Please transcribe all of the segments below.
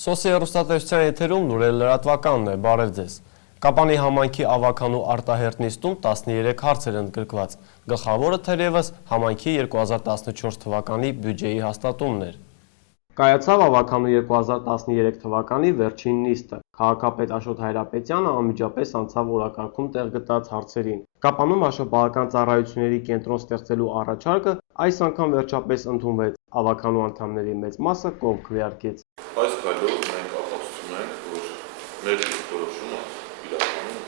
Սոսի հեռուստատեսության եթերում Նուրել լրատվականն է, բարև ձեզ։ Կապանի համայնքի ավականու արտահերտ նիստում 13 հարց էր ընդգրկված։ Գլխավորը թերևս համայնքի 2014 թվականի բյուջեի հաստատումն էր։ Կայացավ ավականու 2013 թվականի վերջին նիստը։ Քաղաքապետ Աշոտ Հայրապետյանը անմիջապես անցավ օրակարգում տեղ գտած հարցերին։ Կապանում աշխատողական ծառայությունների կենտրոն ստեղծելու առաջարկը այս անգամ վերջապես ընդունվեց։ Ավականու անդամների մեծ մասը կողմ քվեարկեց։ Այս քայլով մենք ապացուցում ենք, որ մեր դիրքորոշումը իրականում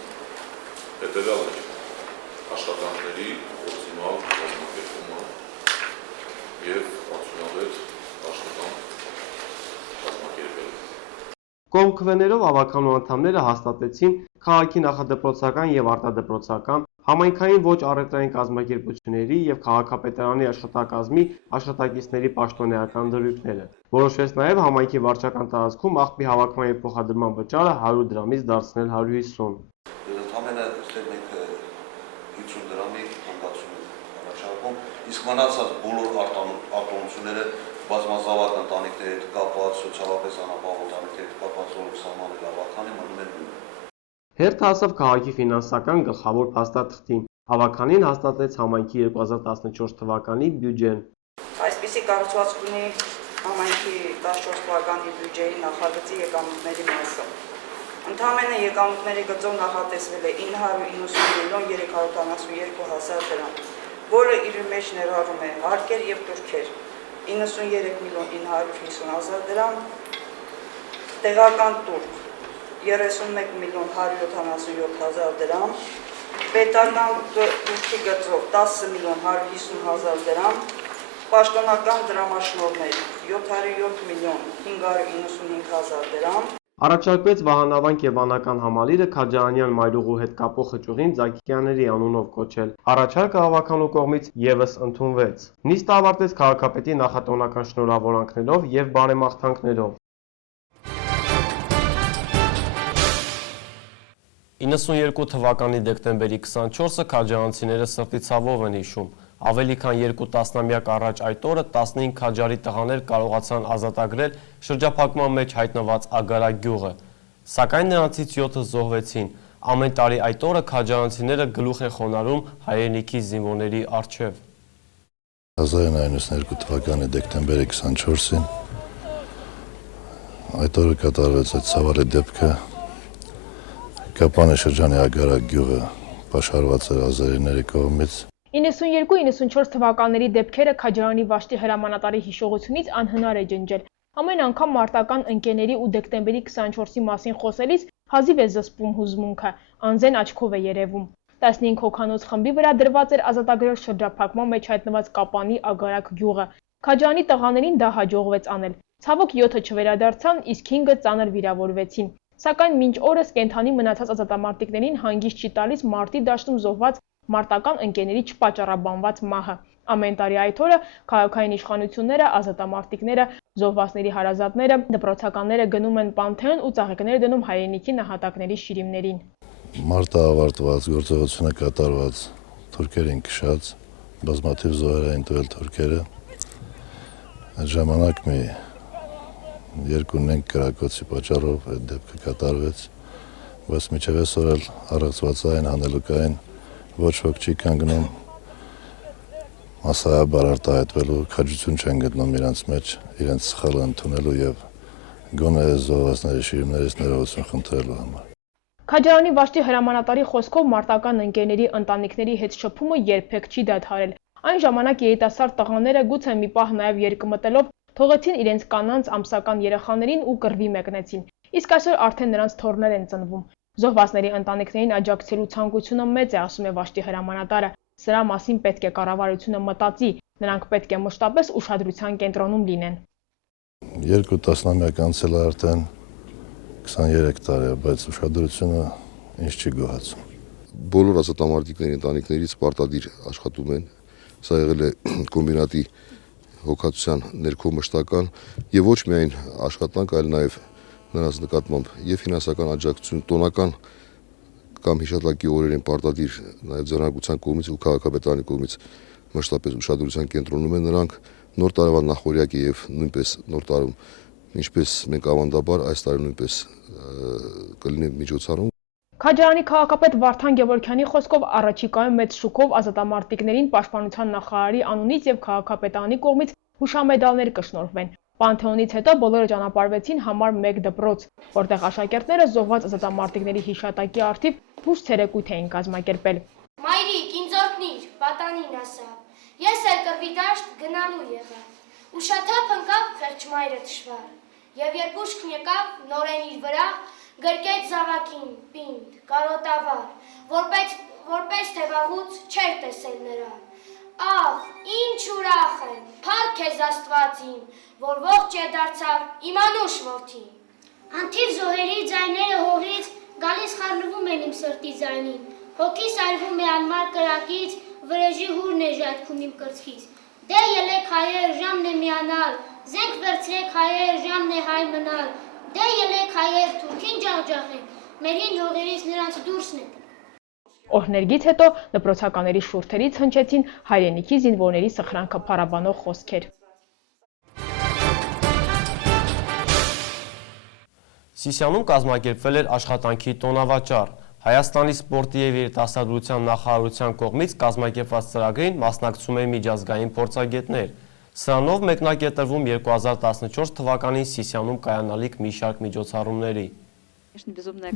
հետևյալն է. աշխատանքների օպտիմալ կազմակերպումը եւ արդյունավետ աշխատանք կազմակերպելը։ Կողմ քվեներով ավականու անդամները հաստատեցին քաղաքի նախադպրոցական եւ արտադպրոցական, համայնքային ոչ առևտրային կազմակերպությունների եւ քաղաքապետարանի աշխատակազմի աշխատակիցների պաշտոնեական դրույթները։ Որոշվեց նաեւ համայնքի վարչական տարածքում աղբի հավաքման եւ փոխադրման վճարը 100 դրամից դարձնել 150։ Ընդամենը մենք 50 դրամի հանգացում առաջարկում, իսկ մնացած բոլոր արտոնությունները բազմազավակ ընտանիքների հետ կապված, սոցիալապես անապահով ընտանիքների հետ կապված սահմանել ավականի մնում են նույնը։ Հերթը հասավ քաղաքի ֆինանսական գլխավոր փաստաթղթին։ Ավականին հաստատեց համայնքի 2014 թվականի բյուջեն։ Այսպիսի կառուցվածք ունի համայնքի 14 թվականի բյուջեի նախագծի եկամուտների մասը։ Ընդամենը եկամուտների գծով նախատեսվել է 990 միլիոն 372 հազար դրամ, որը իր մեջ ներառում է հարկեր եւ տուրքեր 93 միլիոն 950 հազար դրամ, տեղական տուրք 31 միլիոն 177 հազար դրամ, պետական տուրքի գծով 10 միլիոն 150 հազար դրամ, պաշտոնական դրամաշնորհներ 707 միլիոն 595 հազար դրամ։ Առաջարկվեց Վահանավանք եւ Վանական համալիրը Քաջարանյան մայրուղու հետ կապող խճուղին Ձագիկյանների անունով կոչել։ Առաջարկը ավականու կողմից եւս ընդունվեց։ Նիստը ավարտեց քաղաքապետի նախատոնական շնորհավորանքներով եւ բարեմաղթանքներով։ 92 թվականի դեկտեմբերի 24-ը քաջարանցիները սրտի ցավով են հիշում։ Ավելի քան 2 տասնամյակ առաջ այդ օրը 15 քաջարի տղաներ կարողացան ազատագրել շրջափակման մեջ հայտնված Ագարակ գյուղը, սակայն նրանցից 7-ը զոհվեցին։ Ամեն տարի այդ օրը քաջարանցիները գլուխ են խոնարհում հայրենիքի զինվորների առջև։ 1992 թվականի դեկտեմբերի 24-ին այդ օրը կատարվեց այդ ցավալի դեպքը։ Կապանի շրջանի Ագարակ գյուղը պաշարված էր ազերիների կողմից։ 92-94 թվականների դեպքերը Քաջարանի Վաշտի հրամանատարի հիշողությունից անհնար է ջնջել։ Ամեն անգամ մարտական ընկերների ու դեկտեմբերի 24-ի մասին խոսելիս հազիվ է զսպում հուզմունքը, անզեն աչքով է երևում։ 15 հոգանոց խմբի վրա դրված էր ազատագրել շրջափակման մեջ հայտնված Կապանի Ագարակ գյուղը։ Քաջարանի տղաներին դա հաջողվեց անել։ Ցավոք 7-ը չվերադարձան, իսկ 5-ը ծանր վիրավորվեցին։ Սակայն մինչ օրս կենթանի մնացած ազատամարտիկներին հանգիստ չի տալիս մարտի դաշտում զոհված մարտական ընկերների չպատճառաբանված մահը։ Ամեն տարի այդ օրը քաղաքային իշխանությունները, ազատամարտիկները, զոհվածների հարազատները, դպրոցականները գնում են Պանթեոն ու ծաղիկներ դնում հայրենիքի նահատակների շիրիմներին։ Մարտը ավարտված, գործողությունը կատարված, թուրքերին քշած, բազմաթիվ զոհեր էին տվել թուրքերը։ Այդ ժամանակ մի երկունենք կրակոցի պատճառով այդ դեպքը կատարվեց, բայց մինչև այսօր էլ առեղծվածային, հանելուկային ոչ ոք չի կանգնում, մասսայաբար արտահայտվելու քաջություն չեն գտնում իրենց մեջ, իրենց սխալը ընդունելու եւ գոնե զոհվածների շիրիմներից ներողություն խնդրելու համար։ Քաջարանի Վաշտի հրամանատարի խոսքով մարտական ընկերների ընտանիքների հետ շփումը երբեք չի դադարել։ Այն ժամանակ երիտասարդ տղաները գուցե մի պահ նաեւ երկմտելով թողեցին իրենց կանանց ամսական երեխաներին ու կռվի մեկնեցին։ Իսկ այսօր արդեն նրանց թոռներ են ծնվում։ Զոհվածների ընտանիքներին աջակցելու ցանկությունը մեծ է, ասում է Վաշտի հրամանատարը։ Սրա մասին պետք է կառավարությունը մտածի, նրանք պետք է մշտապես ուշադրության կենտրոնում լինեն։ 2 տասնամյակ անցել է արդեն 23 տարի, բայց ուշադրությունը ինձ չի գոհացում։ Բոլոր ազատամարտիկների ընտանիքներից պարտադիր աշխատում են։ Սա եղել է կոմբինատի հոգացության ներքո մշտական եւ ոչ միայն աշխատանք, այլ նաեւ նրանց նկատմամբ եւ ֆինանսական աջակցություն տոնական կամ հիշատակի օրերին պարտադիր նաեւ ձեռնարկության կողմից ու քաղաքապետարանի կողմից մշտապես ուշադրության կենտրոնում են նրանք նոր տարվա նախօրյակի եւ նույնպես նոր տարում ինչպես մենք ավանդաբար այս տարի նույնպես կլինի միջոցառում։ Քաջարանի քաղաքապետ Վարդան Գևորգյանի խոսքով առաջիկայում մեծ շուկով ազատամարտիկներին պաշտպանության նախարարի անունից եւ քաղաքապետարանի կողմից հուշամեդալներ կշնորհվեն։ Պանթեոնից հետո բոլորը ճանապարհվեցին համար 1 դպրոց, որտեղ աշակերտները զոհված ազատամարտիկների հիշատակի առթիվ հուշ ցերեկույթ էին կազմակերպել։ Մայրիկ, ինձ օրհնիր, պատանին ասա։ Ես էլ կռվի դաշտ գնալու եղա։ Ուշաթափ ընկավ խեղճմայրը թշվառ, եւ երբ ուշքն եկավ նորեն իր վրա գրկեց զավակին, պինդ, կարոտավար, որպես թե վաղուց չէր տեսել նրան։ Ահ, ինչ ուրախ եմ, փառք քեզ Աստվածին, որ ողջ դարձավ իմ անուշ որդին։ Անթիվ զոհերի ձայները հողից գալիս խառնվում են իմ սրտի ձայնին, հոգիս այրվում է անմար կրակից, վրեժի հուրն է ժայթքում իմ կրծքից։ Դե ելեք հայեր, ժամն է միանալ, զենք վերցրեք հայեր, ժամն է հայ մնալ, դե ելեք հայեր, թուրքին ջաղջաղեն, մերին հողերից նրանց դուրսն է։ Օրհներգից հետո դպրոցականների շուրթերից հնչեցին հայրենիքի զինվորների սխրանքը փառաբանող խոսքեր։ Սիսիանում կազմակերպվել էր աշխատանքի տոնավաճառ։ Հայաստանի սպորտի եւ երիտասարդության նախարարության կողմից կազմակերպված ծրագրին մասնակցում են միջազգային փորձագետներ։ Սրանով մեկնարկետրվում 2014 թվականին Սիսիանում կայանալիք մի շարք միջոցառումների։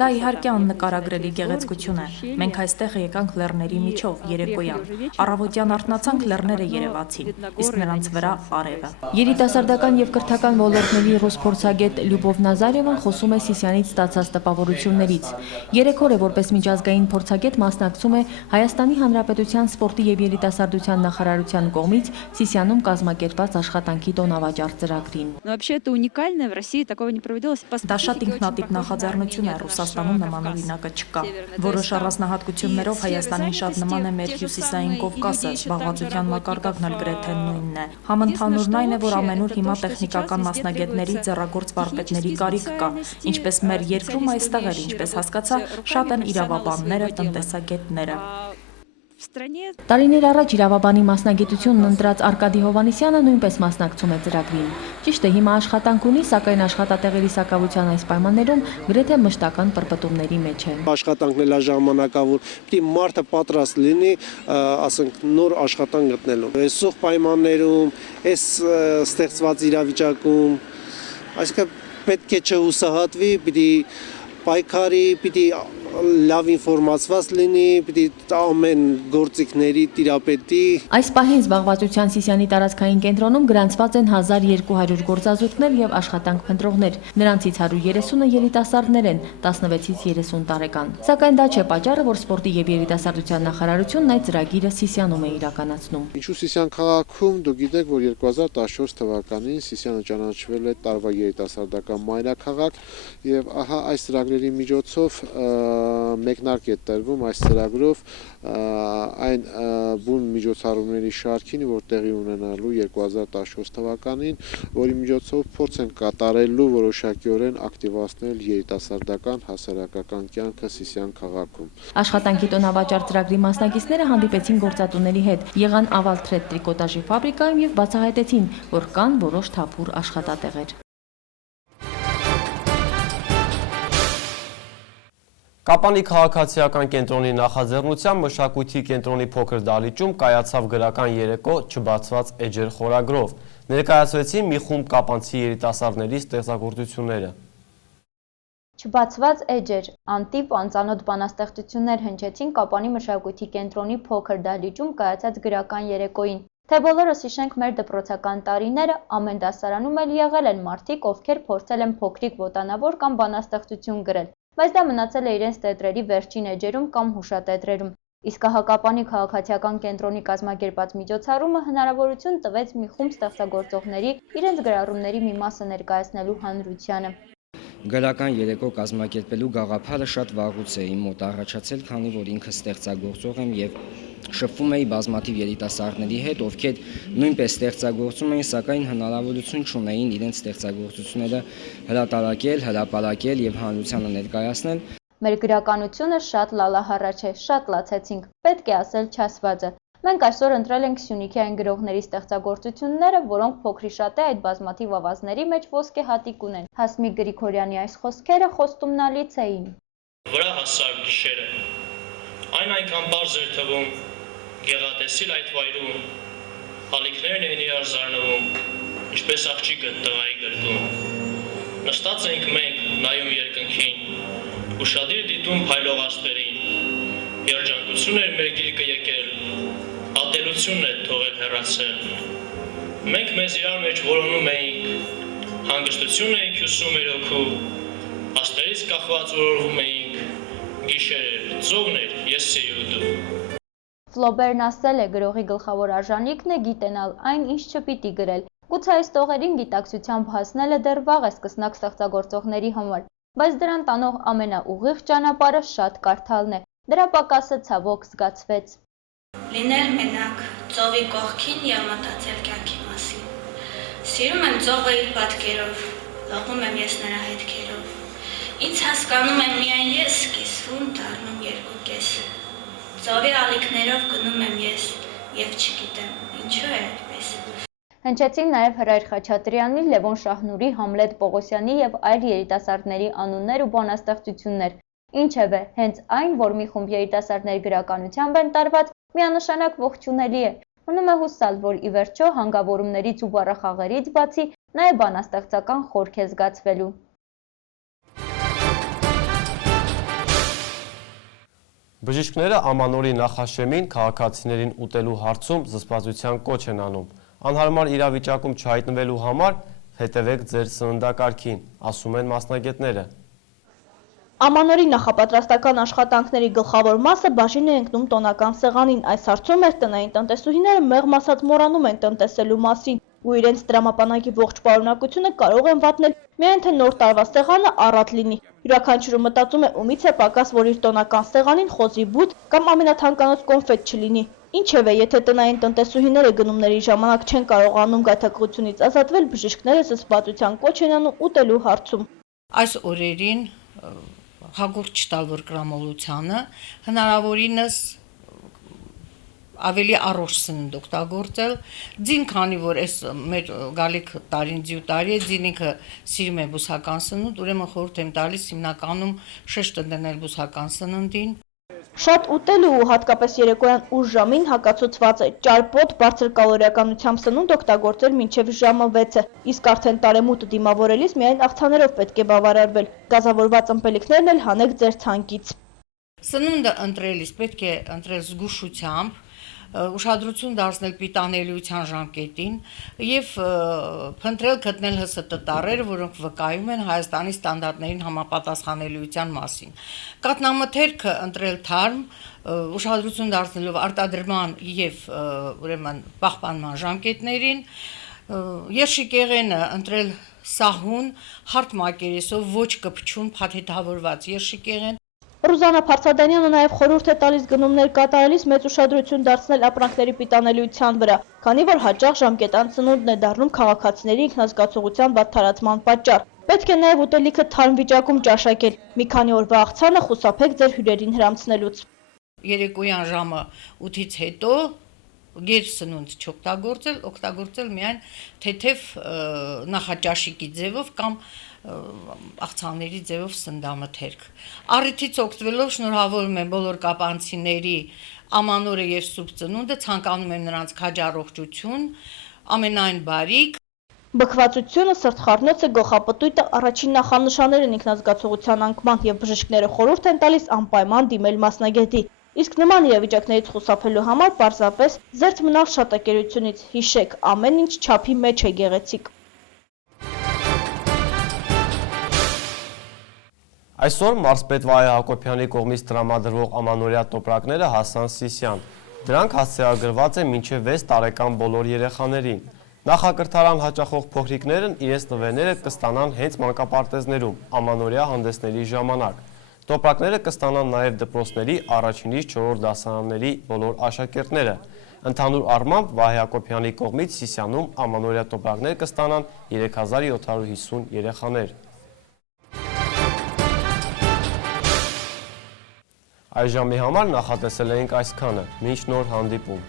Դա իհարկե աննկարագրելի գեղեցկություն է։ Մենք այստեղ եկանք լեռների միջով, երեկոյան։ Առավոտյան արթնացանք, լեռները երևացին, իսկ նրանց վրա արևը։ Երիտասարդական եւ կրթական ոլորտների ռուս փորձագետ Լյուբով Նազարևան խոսում է Սիսիանից ստացած տպավորություններից։ 3 օր է որպես միջազգային փորձագետ մասնակցում է Հայաստանի Հանրապետության սպորտի եւ երիտասարդության նախարարության կողմից Սիսիանում կազմակերպված աշխատանքի տոնավաճառ ծրագրին։ Դա շատ ինքնատիպ նախաձեռնություն է, Ռուսաստանում նմանօրինակը չկա։ Որոշ առանձնահատկություններով Հայաստանին շատ նման է մեր հյուսիսային Կովկասը, զբաղվածության մակարդակն էլ գրեթե նույնն է։ Համընդհանուրն այն է, որ ամենուր հիմա տեխնիկական մասնագետների, ձեռագործ վարպետների կարիք կա, ինչպես մեր երկրում այստեղ էլ, ինչպես հասկացա, շատ են իրավաբանները, տնտեսագետները։ Տարիներ առաջ իրավաբանի մասնագիտությունն ընտրած Արկադի Հովանեսյանը նույնպես մասնակցում է ծրագրին։ Ճիշտ է, հիմա աշխատանք ունի, սակայն աշխատատեղերի սակավության այս պայմաններում գրեթե մշտական պրպտումների մեջ է։ Աշխատանքն էլ ժամանակավոր, պիտի մարդը պատրաստ լինի, ասենք, նոր աշխատանք գտնելու։ Այս սուղ պայմաններում, այս ստեղծված իրավիճակում, այսինքն պետք է չհուսահատվի, պիտի պայքարի, պիտի լավ ինֆորմացված լինի, պիտի ամեն գործիքների տիրապետի։ Այս պահին զբաղվածության Սիսիանի տարածքային կենտրոնում գրանցված են 1200 գործազուրկներ եւ աշխատանք փնտրողներ։ Նրանցից 130-ը երիտասարդներ են, 16-ից 30 տարեկան։ Սակայն դա չէ պատճառը, որ սպորտի եւ երիտասարդության նախարարությունն այդ ծրագիրը Սիսիանում է իրականացնում։ Ինչու Սիսիան քաղաքում դուք գիտեք, որ 2014 թվականին Սիսիանը ճանաչվել է տարվա երիտասարդական մայրաքաղաք եւ ահա այս ծրագրերի միջոցով մեկնարկ է տրվում այս ծրագրով այն բուն միջոցառումների շարքին, որ տեղի ունենալու 2014 թվականին, որի միջոցով փորձ են կատարելու որոշակիորեն ակտիվացնել երիտասարդական հասարակական կյանքը Սիսիան քաղաքում։ Աշխատանքի տոնավաճառ ծրագրի մասնակիցները հանդիպեցին գործատուների հետ, եղան Ավալթրեդ տրիկոտաժի ֆաբրիկայում եւ բացահայտեցին, որ կան որոշ թափուր աշխատատեղեր։ Կապանի քաղաքացիական կենտրոնի նախաձեռնությամբ մշակույթի կենտրոնի փոքր դահլիճում կայացավ գրական երեկո «Չբացված էջեր» խորագրով։ Ներկայացվեցին մի խումբ կապանցի երիտասարդների ստեղծագործությունները։ Չբացված էջեր, անտիպ անծանոթ բանաստեղծություններ հնչեցին Կապանի մշակույթի կենտրոնի փոքր դահլիճում կայացած գրական երեկոյին։ Թե բոլորս հիշենք մեր դպրոցական տարիները, ամեն դասարանում էլ եղել են մարդիկ, ովքեր փորձել են փոքրիկ ոտանավոր կամ բանաստեղծություն գրել, բայց դա մնացել է իրենց տետրերի վերջին էջերում կամ հուշատետրերում։ Իսկ Կապանի քաղաքացիական կենտրոնի կազմակերպած միջոցառումը հնարավորություն տվեց մի խումբ ստեղծագործողների իրենց գրառումների մի մասը ներկայացնելու հանրությանը։ Գրական երեկո կազմակերպելու գաղափարը շատ վաղուց է իմ մոտ առաջացել, քանի որ ինքը ստեղծագործող եմ եւ շփվում էի բազմաթիվ երիտասարդների հետ, ովքեր նույնպես ստեղծագործում էին, սակայն հնարավորություն չունեին իրենց ստեղծագործությունները հրատարակել, հրապարակել եւ հանրությանը ներկայացնել։ Մեր գրականությունը շատ լալահառաչ է, շատ լացեցինք, պետք է ասել չասվածը։ Մենք այսօր ընտրել ենք Սյունիքյան գրողների ստեղծագործությունները, որոնք փոքրիշատե այդ բազմաթիվ ավազների մեջ ոսկե հատիկ ունեն։ Հասմիկ Գրիգորյանի այս խոսքերը խոստումնալից էին։ Վրա հասար գիշերը, այն այնքան պարզ էր թվում, գեղատեսիլ այդ վայրում, հալիքներն էին իրար զարնվում, ինչպես աղջիկը տղայի գրկում։ Նստած ենք մենք նայում երկնքին, ուշադիր դիտում փայլող աստղերին, երջանկություն էր մեր գիրկը եկել, ատելությունն է թողել հեռացել։ Մենք մեզ իրար մեջ որոնում էինք, հանգստություն էինք հյուսում մեր հոգու, աստղերից կախված օրորվում էինք, գիշեր էր, ծովն էր, ես էի ու դու։ Ֆլոբերն ասել է, գրողի գլխավոր արժանիքն է գիտենալ այն, ինչ չպիտի գրել։ Գուցե այս տողերին գիտակցությամբ հասնելը դեռ վաղ է սկսնակ ստեղծագործողների համար, բայց դրան տանող ամենաուղիղ ճանապարհը շատ կարդալն է։ Դրա պակասը ցավոք զգացվեց։ Լինել մենակ, ծովի կողքին և մտածել կյանքի մասին։ Սիրում եմ ծովը իր պատկերով, լողում եմ ես նրա հետքերով։ Ինձ հասկանում եմ միայն ես, կիսվում դառնում երկու կես։ Ծովի ալիքներով գնում եմ ես և չգիտեմ, ինչու է այդպես։ Հնչեցին նաև Հրայր Խաչատրյանի, Լևոն Շահնուրի, Համլետ Պողոսյանի և այլ երիտասարդների անուններ ու բանաստեղծություններ։ Ինչևէ, հենց այն, որ մի խումբ երիտասարդներ գրականությամբ են տարված, միանշանակ ողջունելի է։ Մնում է հուսալ, որ ի վերջո հանգավորումներից ու բառախաղերից բացի նա է բանաստեղծական խորք է զգացվելու։ Բժիշկները ամանորի նախաշեմին քաղաքացիներին ուտելու հարցում զսպվածության կոչ են անում։ Անհարմար իրավիճակում չհայտնվելու համար հետևեք ձեր սննդակարգին, ասում են մասնագետները։ Ամանորի նախապատրաստական աշխատանքների գլխավոր մասը բաժին է ընկնում տոնական սեղանին։ Այս հարցում մեր տնային տնտեսուհիները մեղմ ասած մոռանում են տնտեսելու մասին ու իրենց տրամապանակի ողջ պարունակությունը կարող են վատնել միայն թե նոր տարվա սեղանը առատ լինի։ Յուրաքանչյուրը մտածում է ումից է պակաս, որ իր տոնական սեղանին խոզի բութ կամ ամենաթանկանոց կոնֆետ չլինի։ Ինչևէ, եթե տնային տնտեսուհիները գնումների ժամանակ չեն կարողանում գայթակղությունից ազատվել, բժիշկները զսպվածության կոչ են անում ուտելու հարցում։ Այս օրերին հագուրդ չտալ վրկրամոլությանը, հնարավորինս ավելի առողջ սնունդ օգտագործել, ձին քանի որ այս մեր գալիք տարին ձյու տարի է, ձին ինքը սիրում է բուսական սնունդ, ուրեմն խորհուրդ եմ տալիս հիմնականում շեշտ դնել բուսական սննդին։ Շատ ուտելու ու հատկապես երեկոյան ուշ ժամին հակացուցված է ճարպոտ, բարձր կալորիականությամբ սնունդ օգտագործել մինչև ժամը 6-ը, իսկ արդեն տարեմուտը դիմավորելիս միայն աղցաներով պետք է բավարարվել։ Գազավորված ըմպելիքներն էլ հանեք ձեր ցանկից։ Սնունդը ընտրելիս պետք է ընտրել զգուշությամբ, ուշադրություն դարձնել պիտանելիության ժամկետին և փնտրել գտնել ՀՍՏ տառերը, որոնք վկայում են Հայաստանի ստանդարտներին համապատասխանելիության մասին։ Կաթնամթերքը ընտրել թարմ, ուշադրություն դարձնելով արտադրման և ուրեմն պահպանման ժամկետներին, երշիկեղենը ընտրել սահուն, հարթ մակերեսով, ոչ կպչուն, փաթեթավորված երշիկեղեն։ Ռուզանա Փարսադանյանը նաև խորհուրդ է տալիս գնումներ կատարելիս մեծ ուշադրություն դարձնել ապրանքների պիտանելիության վրա, քանի որ հաճախ ժամկետանց սնունդն է դառնում քաղաքացիների ինքնազգացողության վատթարացման պատճառ։ Պետք է նաև ուտելիքը թարմ վիճակում ճաշակել։ Մի քանի օրվա աղցանը խուսափեք ձեր հյուրերին հրամցնելուց։ Երեկոյան ժամը 8-ից հետո գերսնունդ չօգտագործել, օգտագործել միայն թեթև նախաճաշիկի ձևով կամ աղցանների ձևով սննդամթերք։ Առիթից օգտվելով շնորհավորում եմ բոլոր կապանցիների ամանորը և սուրբ ծնունդը, ցանկանում եմ նրանց քաջ առողջություն, ամենայն բարիք։ Բքվածությունը, սրտխառնոցը, գլխապտույտը առաջին նախանշաններ են ինքնազգացողության անկման և բժիշկները խորհուրդ են տալիս անպայման դիմել մասնագետի։ Իսկ նման իրավիճակներից խուսափելու համար պարզապես զերծ մնալ շատակերությունից, հիշեք, ամեն ինչ չափի մեջ է գեղեցիկ։ Այսօր մարզպետ Վահե Հակոբյանի կողմից տրամադրվող ամանորյա տոպրակները հասան Սիսիան։ Դրանք հասցեագրված են մինչև 6 տարեկան բոլոր երեխաներին։ Նախակրթարան հաճախող փոքրիկներն իրենց նվերները կստանան հենց մանկապարտեզներում ամանորյա հանդեսների ժամանակ։ Տոպրակները կստանան նաև դպրոցների առաջինից 4-րդ դասարանների բոլոր աշակերտները։ Ընդհանուր առմամբ Վահե Հակոբյանի կողմից Սիսիանում ամանորյա տոպրակներ կստանան 3750 երեխաներ։ Այս ժամի համար նախատեսել էինք այսքանը, մինչ նոր հանդիպում։